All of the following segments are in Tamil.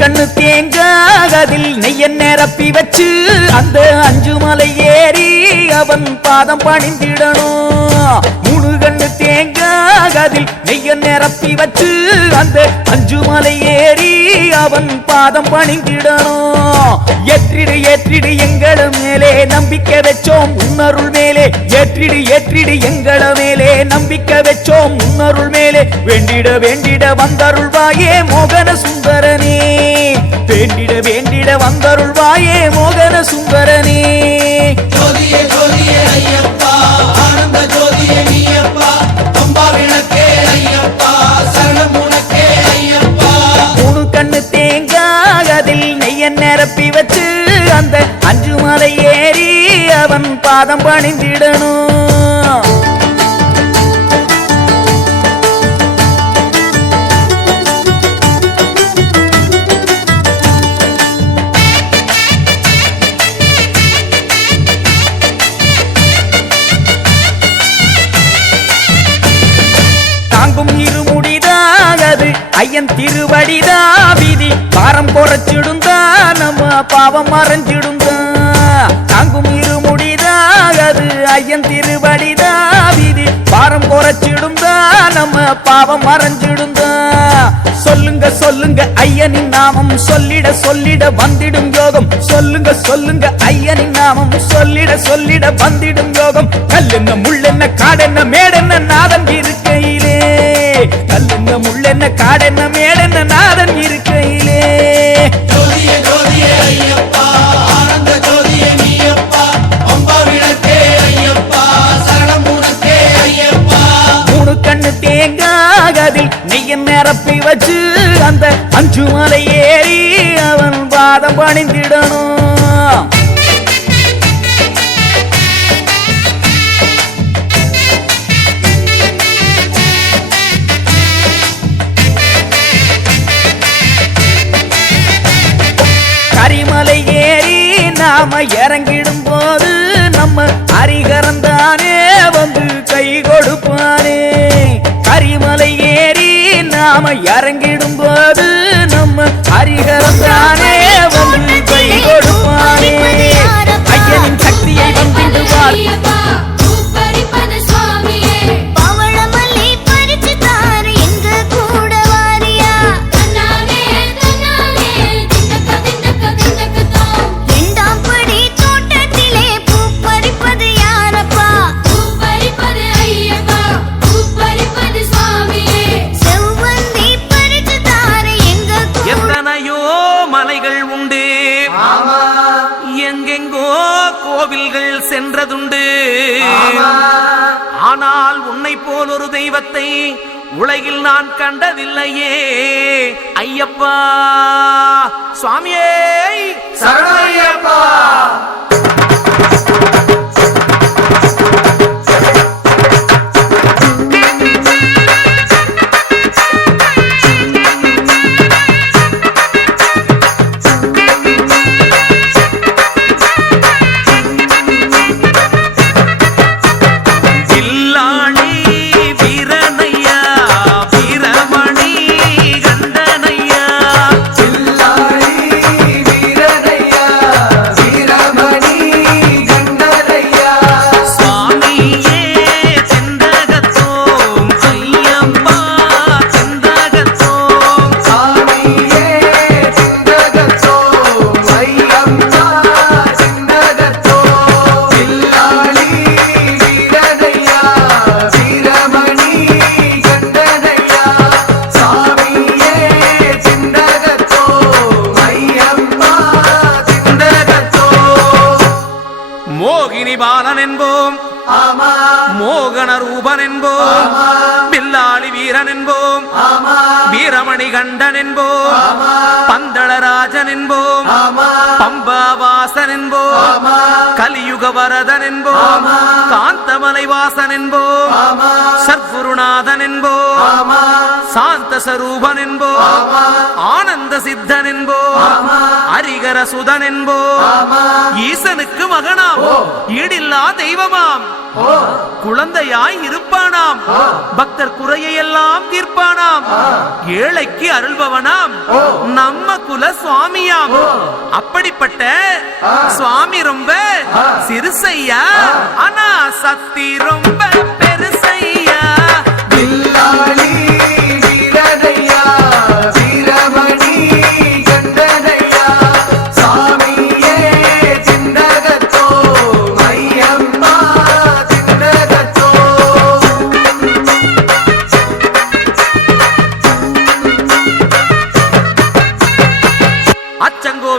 கண்ணு தேங்காகதில் நெய்ய நிரப்பி வச்சு அந்த அஞ்சு மலை ஏறி அவன் பாதம் பணிந்திடணும். மூணு கண்ணு தேங்காகதில் நெய்ய நிரப்பி வச்சு அந்த அஞ்சு மலை ஏறி அவன் பாதம் பணிந்திடணும். ஏற்றிடு ஏற்றிடு எங்கள மேலே நம்பிக்கை வச்சோம். உன்னருள் மேலே ஏற்றிடு ஏற்றிடு எங்கள மேலே நம்பிக்கை வச்சோம். உன்னருள் மேலே வேண்டிட வேண்டிட வந்தருள்வாயே மோகன சுந்தரனே. வேண்டிட வேண்டிட வந்தருள்வாயே மோகன சுந்தரனே. என் நிரப்பி வச்சு அந்த அஞ்சு மலை ஏறி அவன் பாதம் பணிந்திடணும் தாங்கும் இருமுடிதாகது ஐயன் திருவடிதா விதி. பாரம் குறைச்சிடும் பாவம் மறைஞ்சிடுந்தா தாங்கும் இருமுடிதாகது. ஐயன் திருவடிதா விதி பாரம் குறைச்சிடுந்தா நம்ம பாவம் மறைஞ்சிடுங்க. சொல்லுங்க சொல்லுங்க ஐயனின் நாமம். சொல்லிட சொல்லிட வந்திடும் யோகம். சொல்லுங்க சொல்லுங்க ஐயனின் நாமம். சொல்லிட சொல்லிட வந்திடும் யோகம். கல்லென்ன முள்ளென்ன காடென்ன மேடென்ன நாதன் இருக்கையிலே. கல்லென்ன முள்ளென்ன காடென்ன தேங்காகதில் நிரப்பி வச்சு அந்த அஞ்சு மலை ஏறி அவன் பாதம் பணிந்திடணும். கரிமலை ஏறி நாம நாம இறங்கிடும் போது நம்ம ஹரிகரம் தானே மலைகள் உண்டு. எங்கெங்கோ கோவில்கள் சென்றதுண்டு. ஆனால் உன்னை போல் ஒரு தெய்வத்தை உலகில் நான் கண்டதில்லையே. ஐயப்பா சுவாமியே. சரணையப்பா மோகன என்போம். பில்லாளி வீரன் என்போம். வீரமணி கண்டன் என்போம். பந்தளராஜன் என்போம். பம்பாவாசன் என்போம். கலியுக வரதன் என்போம். காந்தமலை வாசன் என்போம். சத்குருநாதன் என்போம். சாந்த சரூபன் என்போ ஆனந்த சித்தன் என்போ அரிகர சுதன் என்போ ஈசனுக்கு மகனாம் ஈடில்லா தெய்வமாம். குழந்தையாய் இருப்பானாம். பக்தர் குறையை எல்லாம் தீர்ப்பானாம் ஏழைக்கு அருள்பவனாம். நம்ம குல சுவாமியாம். அப்படிப்பட்ட சுவாமி ரொம்ப சிறுசையா ஆனா சக்தி ரொம்ப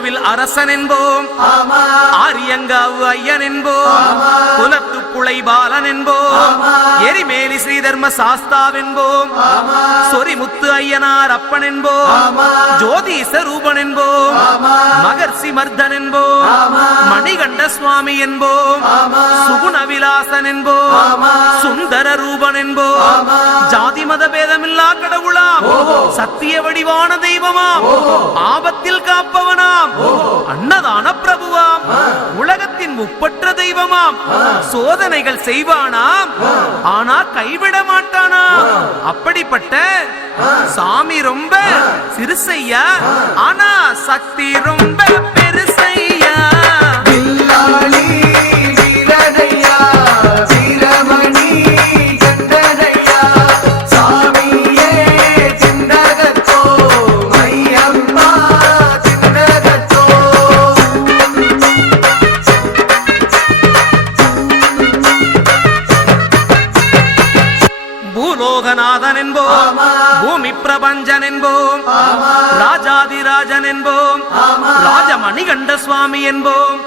கோவில் அரசன் என்போம். ஆரியங்காவு ஐயன் என்போம். குலத்து புளை பாலன் என்போம். எரிமேலி ஸ்ரீதர்ம சாஸ்தாவென்போம் சொரிமுத்து ஐயனார் அப்பன் என்போம். ஜோதிச ரூபன் என்போம். மகர்ஷி மர்தன் என்போம். மணிகண்ட சுவாமி என்போம். சுகுண விலாசன் என்போம் சுந்தர ரூபன் என்போம் ஜாதி மத பேதமில்லா கடவுளாம். சத்திய வடிவான தெய்வமாம். ஆபத்தில் காப்பவனாம். அன்னதான பிரபுவாம். உலகத்தின் முப்பற்ற தெய்வமாம். சோதனைகள் செய்வானாம். ஆனா கைவிட மாட்டானாம். அப்படிப்பட்ட சாமி ரொம்ப சிறுசையா ஆனா சக்தி ரொம்ப பூலோகநாதன் என்போம் பூமி பிரபஞ்சன் என்போம் ராஜாதிராஜன் என்போம் ராஜமணிகண்ட சுவாமி என்போம்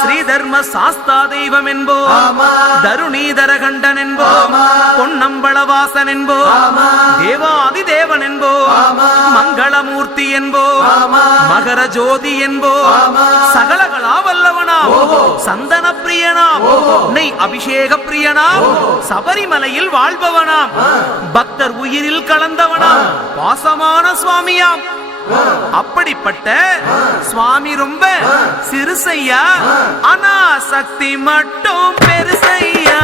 ஸ்ரீதர்ம சாஸ்தா தெய்வம் என்போம் தருணீதர கண்டன் என்போம் பொன்னம்பளவாசன் என்போம் தேவாதி தேவன் என்போம் மங்களமூர்த்தி என்போம் மகர ஜோதி என்போம் சகலகலா வல்லவனாம் சந்தன பிரியனாம் நெய் அபிஷேக பிரியனாம் சபரிமலையில் வாழ்பவனாம் பக்தர் உயிரில் கலந்தவனாம். பாசமான சுவாமியாம். அப்படிப்பட்ட சுவாமி ரொம்ப சிறுசையா ஆனா சக்தி மட்டும் பெருசையா